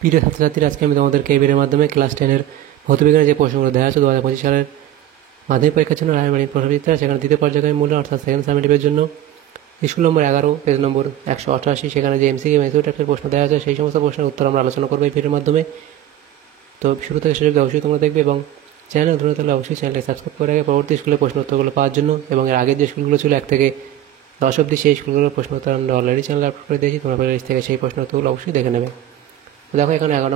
প্রিয় ছাত্রছাত্রীরা, আজকে আমি তোমাদেরকে এই ভিডিওর মাধ্যমে ক্লাস 10-এর ভৌতবিজ্ঞানের যে প্রশ্নগুলো দেওয়া আছে 2025 সালের মাধ্যমিক পরীক্ষার জন্য রায়মার্টিন প্রশ্নবিদ্যা, সেখানে দ্বিতীয় পর্যায়ের মূল্য অর্থাৎ সেকেন্ড সামেটিভের জন্য স্কুল নম্বর 11 পেজ নম্বর 188, সেখানে যে এমসিকিউ মেথড টাইপের প্রশ্ন দেওয়া আছে সেই সমস্ত প্রশ্নের উত্তর আমরা আলোচনা করবো এই ভিডিওর মাধ্যমে। তো শুরু থেকে শেষ অবধি অবশ্যই তোমরা দেখবে এবং চ্যানেল নতুন হলে অবশ্যই চ্যানেলটি সাবস্ক্রাইব করে রাখবে পরবর্তী স্কুলের প্রশ্ন উত্তরগুলো পাওয়ার জন্য। এবং এর আগের যে স্কুলগুলো ছিল 1 থেকে 10 অবধি, সেই স্কুলগুলোর প্রশ্ন উত্তর আমরা অলরেডি চ্যানেলে আপলোড করে দিয়েছি, তোমরা প্লেলিস্ট থেকে সেই প্রশ্ন উত্তরগুলো অবশ্যই দেখে নেবে। তো দেখো এখানে 11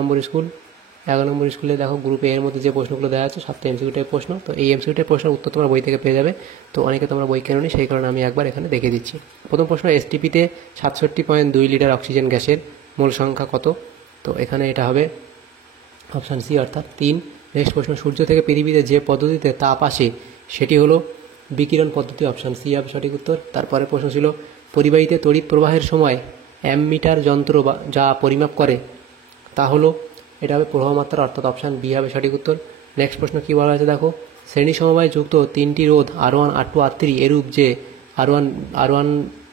নম্বর স্কুলে দেখো গ্রুপ এর মধ্যে যে প্রশ্নগুলো দেওয়া আছে 7টা এমসিকিউ টাইপ প্রশ্ন। তো এই এমসিকিউ টাইপ প্রশ্নের উত্তর তোমরা বই থেকে পেয়ে যাবে। তো অনেকে তোমরা বই কেননি, সেই কারণে আমি একবার এখানে দেখিয়ে দিচ্ছি। প্রথম প্রশ্ন, এসটিপিতে 67.2 লিটার অক্সিজেন গ্যাসের মোল সংখ্যা কত? তো এখানে এটা হবে অপশান সি অর্থাৎ 3। নেক্সট প্রশ্ন, সূর্য থেকে পৃথিবীতে যে পদ্ধতিতে তাপ আসে সেটি হলো বিকিরণ পদ্ধতি, অপশান সি হবে সঠিক উত্তর। তারপরে প্রশ্ন ছিল, পরিবাহীতে তড়িৎ প্রবাহের সময় অ্যামমিটার যন্ত্র যা পরিমাপ করে তা হলো, এটা হবে প্রবাহ মাত্রা অর্থাৎ অপশান বি হবে সঠিক উত্তর। নেক্সট প্রশ্ন কী বলা হয়েছে দেখো, শ্রেণী সমবায় যুক্ত 3টি রোধ R1, R2, R3 এরূপ যে R1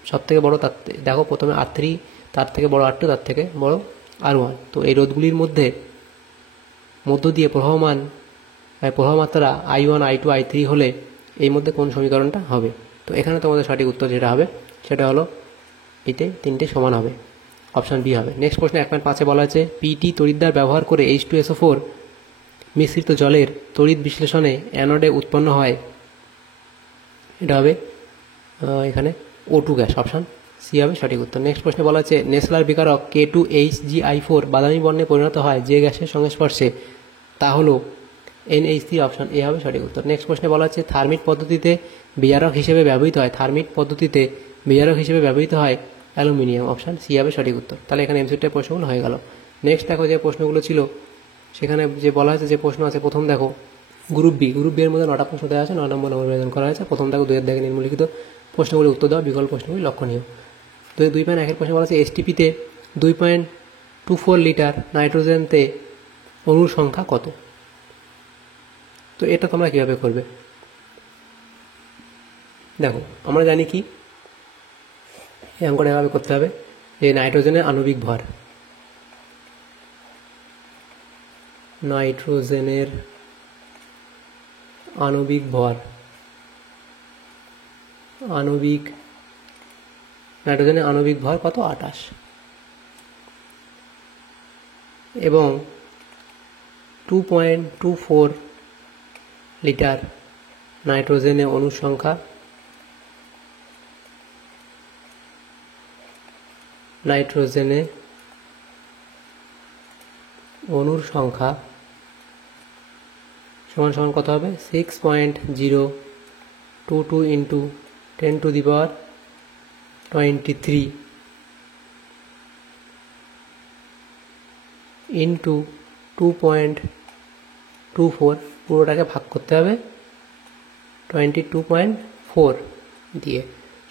সব থেকে বড়ো, তার দেখো প্রথমে R3, তার থেকে বড় R2, তার থেকে বড় R1। তো এই রোধগুলির মধ্য দিয়ে প্রবাহ মাত্রা I1, I2, I3 হলে এই মধ্যে কোন সমীকরণটা হবে? তো এখানে তোমাদের সঠিক উত্তর যেটা হবে সেটা হলো এতে 3টে সমান হবে, অপশান বি হবে। নেক্সট প্রশ্ন 1.5 বলা আছে, পিটি তড়িৎদ্বার ব্যবহার করে H2SO4 মিশ্রিত জলের তড়িৎ বিশ্লেষণে অ্যানোডে উৎপন্ন হয়, এটা হবে এখানে O2 গ্যাস, অপশান সি হবে সঠিক উত্তর। নেক্সট প্রশ্নে বলা আছে, নেসলার বিকারক K2HgI4 বাদামি বর্ণে পরিণত হয় যে গ্যাসের সংস্পর্শে, তা হলো NH3, অপশান এ হবে সঠিক উত্তর। নেক্সট প্রশ্নে বলা আছে, থার্মিট পদ্ধতিতে বিজারক হিসেবে ব্যবহৃত হয় অ্যালুমিনিয়াম, অপশান সি হবে সঠিক উত্তর। তাহলে এখানে এমসিকিউ প্রশ্নগুলো হয়ে গেল। নেক্সট দেখো যে প্রশ্নগুলো ছিল সেখানে যে বলা হয়েছে যে প্রশ্ন আছে, প্রথম দেখো গ্রুপ বি এর মধ্যে 9টা প্রশ্ন দেওয়া আছে, 9 নম্বর আবেদন করা হয়েছে। প্রথম দেখো 2 দাগে নিম্নলিখিত প্রশ্নগুলি উত্তর দেওয়া, বিকল্প প্রশ্নগুলি লক্ষণীয়। তো 2.1 প্রশ্ন বলা আছে, এসটিপিতে 2.24 লিটার নাইট্রোজেনতে অণুর সংখ্যা কত? তো এটা তোমরা কীভাবে করবে দেখো, আমরা জানি কি এই অঙ্কটা এভাবে করতে হবে যে নাইট্রোজেনের আণবিক ভর, নাইট্রোজেনের আণবিক ভর কত? 28। এবং 2.24 লিটার নাইট্রোজেনে অণুর সংখ্যা, সমান সমান কত হবে? 6.022 ইন্টু 10⁻23 ইন্টু 2.24, পুরোটাকে ভাগ করতে হবে 22.4 দিয়ে,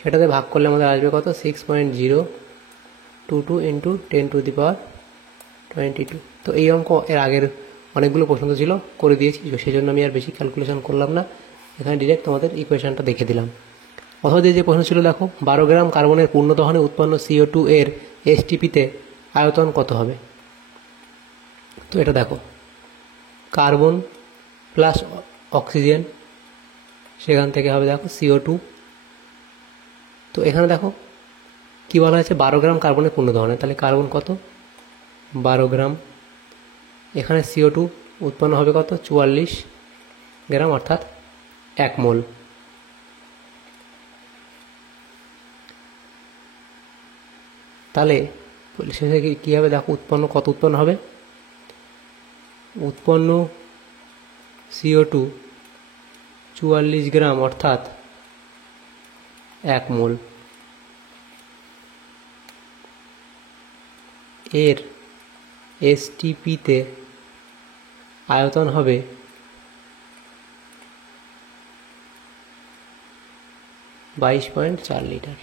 সেটাতে ভাগ করলে আমাদের আসবে কত? 6.022 ইন্টু 10⁻22। তো এই অঙ্ক এর আগের অনেকগুলো প্রশ্ন ছিল, করে দিয়েছি, সেই জন্য আমি আর বেশি ক্যালকুলেশন করলাম না, এখানে ডিরেক্ট তোমাদের ইকুয়েশনটা দেখে দিলাম। অথবা যে প্রশ্ন ছিল দেখো, 12 গ্রাম কার্বনের পূর্ণ দহনে উৎপন্ন CO2 এর এসটিপিতে আয়তন কত হবে? তো এটা দেখো, কার্বন প্লাস অক্সিজেন, সেখান থেকে হবে দেখো CO2। তো এখানে দেখো কী বলা হয়েছে, 12 গ্রাম কার্বনের পূর্ণ দহনে, তাহলে কার্বন কত? 12 গ্রাম। এখানে CO2 উৎপন্ন হবে কত? 44 গ্রাম, অর্থাৎ 1 মোল। তাহলে শেষে কী হবে দেখো, কত উৎপন্ন হবে? উৎপন্ন CO2 44 গ্রাম, অর্থাৎ 1 মোল। এর এসটিপিতে আয়তন হবে 22.4 লিটার।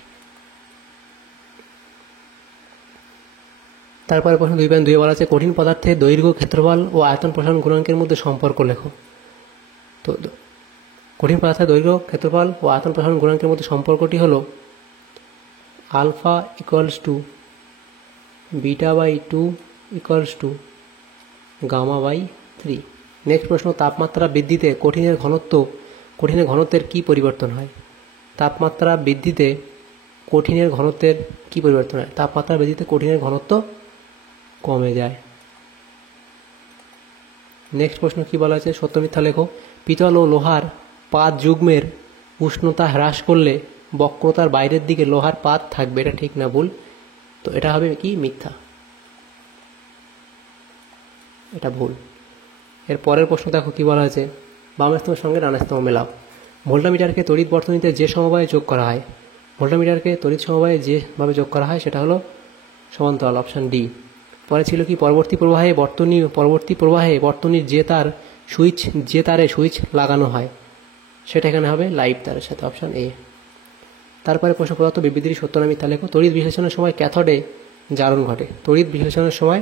তারপরে প্রশ্ন 2.2 বলা আছে, কঠিন পদার্থের দৈর্ঘ্য, ক্ষেত্রফল ও আয়তন প্রসারণ গুণাঙ্কের মধ্যে সম্পর্ক লেখো। তো কঠিন পদার্থের দৈর্ঘ্য, ক্ষেত্রফল ও আয়তন প্রসারণ গুণাঙ্কের মধ্যে সম্পর্কটি হলো alpha = β/2 equals to gamma by 3। Next প্রশ্ন, তাপমাত্রা বৃদ্ধিতে কঠিনের ঘনত্বের কি পরিবর্তন হয়? তাপমাত্রা বৃদ্ধিতে কঠিনের ঘনত্বের কি পরিবর্তন হয়? তাপমাত্রা বৃদ্ধিতে কঠিনের ঘনত্ব কমে যায়। নেক্সট প্রশ্ন কি বলা আছে, সত্য মিথ্যা লেখো। পিতল ও লোহার পাত যুগ্মের উষ্ণতা হ্রাস করলে বক্রতার বাইরের দিকে লোহার পাত থাকবে, এটা ঠিক না ভুল? তো এটা হবে কি মিথ্যা, এটা ভুল। এর পরের প্রশ্ন দেখো কি বলা আছে, বাম স্তম্ভের সঙ্গে ডান স্তম্ভ মেলাও। ভোল্টামিটারকে তড়িৎ বর্তনীতে যে সমবায়ে যোগ করা হয়, ভোল্টামিটারকে তড়িৎ সমবায়ে যেভাবে যোগ করা হয় সেটা হলো সমান্তরাল, অপশান ডি। পরে ছিল কি, পরবর্তী প্রবাহে বর্তনীর যে তারে সুইচ লাগানো হয় সেটা এখানে হবে লাইভ তারের সাথে, অপশান এ। তারপরে প্রশ্ন, পদার্থ বিবৃতির সত্য না মিথ্যা লেখো। তড়িৎ বিশ্লেষণের সময় ক্যাথোডে জারণ ঘটে, তড়িৎ বিশ্লেষণের সময়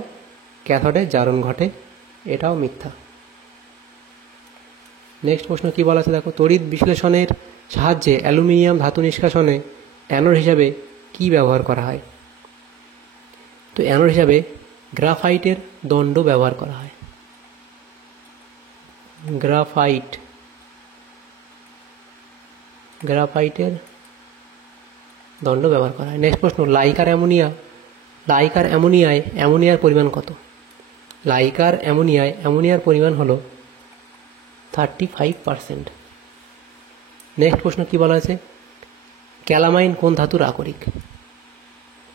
ক্যাথোডে জারণ ঘটে, এটাও মিথ্যা। নেক্সট প্রশ্ন কি বলা আছে দেখো, তড়িৎ বিশ্লেষণের সাহায্যে অ্যালুমিনিয়াম ধাতু নিষ্কাশনে অ্যানোড হিসাবে কি ব্যবহার করা হয়? তো অ্যানোড হিসাবে গ্রাফাইটের দণ্ড ব্যবহার করা হয়, গ্রাফাইটের দণ্ড ব্যবহার করা হয়। নেক্সট প্রশ্ন, লাইকার অ্যামোনিয়ায় অ্যামোনিয়ার পরিমাণ কত? লাইকার অ্যামোনিয়ার পরিমাণ হলো 35%। নেক্সট প্রশ্ন কি বলা আছে, ক্যালামাইন কোন ধাতুর আকরিক?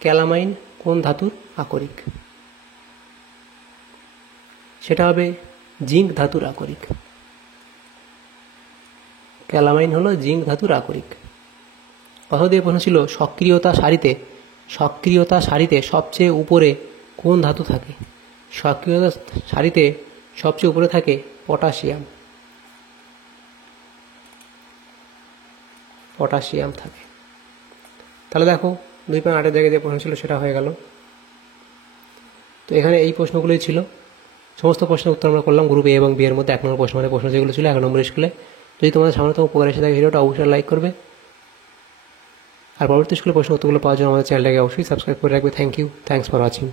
ক্যালামাইন কোন ধাতুর আকরিক? সেটা হবে জিঙ্ক ধাতুর আকরিক। ক্যালামাইন হলো জিঙ্ক ধাতুর আকরিক। কথা দিয়ে প্রশ্ন ছিল, সক্রিয়তা সারিতে সবচেয়ে উপরে কোন ধাতু থাকে? সক্রিয়তা সারিতে সবচেয়ে উপরে থাকে পটাশিয়াম থাকে। তাহলে দেখো 2.8 জায়গায় যে প্রশ্ন ছিল সেটা হয়ে গেল। তো এখানে এই প্রশ্নগুলোই ছিল, সমস্ত প্রশ্নের উত্তর আমরা করলাম গ্রুপ এ এবং বি এর মধ্যে 1 নম্বর প্রশ্ন যেগুলো ছিল 1 নম্বর স্কুলে। যদি তোমাদের সামনেতম উপকার এসে থাকে ভিডিওটা অবশ্যই লাইক করবে, আর পরবর্তী স্কুলে প্রশ্ন উত্তরগুলো পাওয়ার জন্য আমাদের চ্যানেলটাকে অবশ্যই সাবস্ক্রাইব করে রাখবে। Thanks for watching.